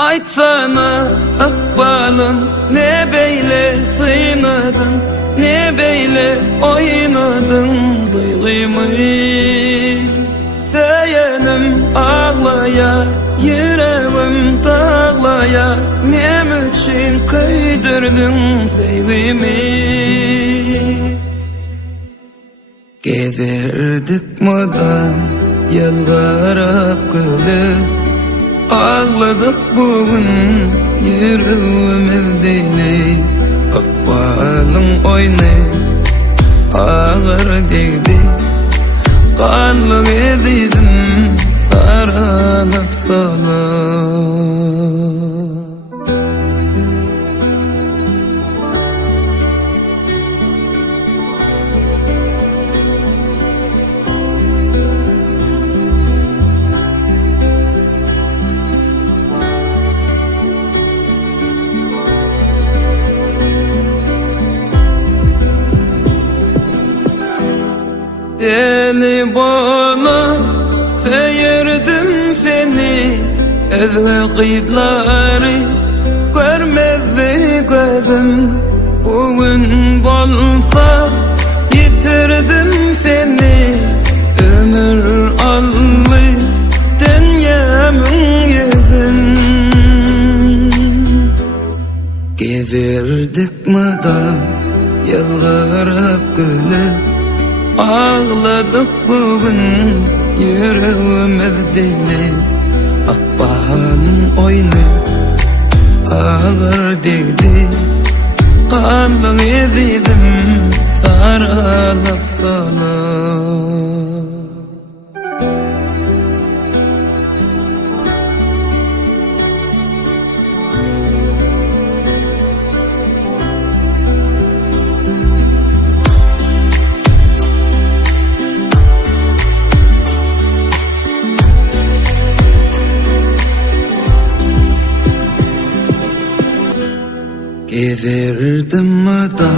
Aytsana akbalım, ne beyle sıynadın, ne beyle oynadın duygımı. Seyenim ağlaya, yüreğim dağlaya, nem için kıydırdın sevgimi. Gezerdik mıdan yılgarap gülüp, ağladık bugün yüreğim evdeyli. Akbalın oynayıp ağır değdi, kanlı ediydim sarılıp salıp. Deli bana seyirdim seni, ezgil kıyıtları görmezdi gözüm. Bugün bolsa yitirdim seni, ömür allı dünyanın yüzün. Gezerdik mıdan yılgarap gülüp, ağladık bugün yüreğim evdeyli. Akbalın oynayıp ağır değdi, kanlı ediydim sarılıp salıp. Gezerdim mi da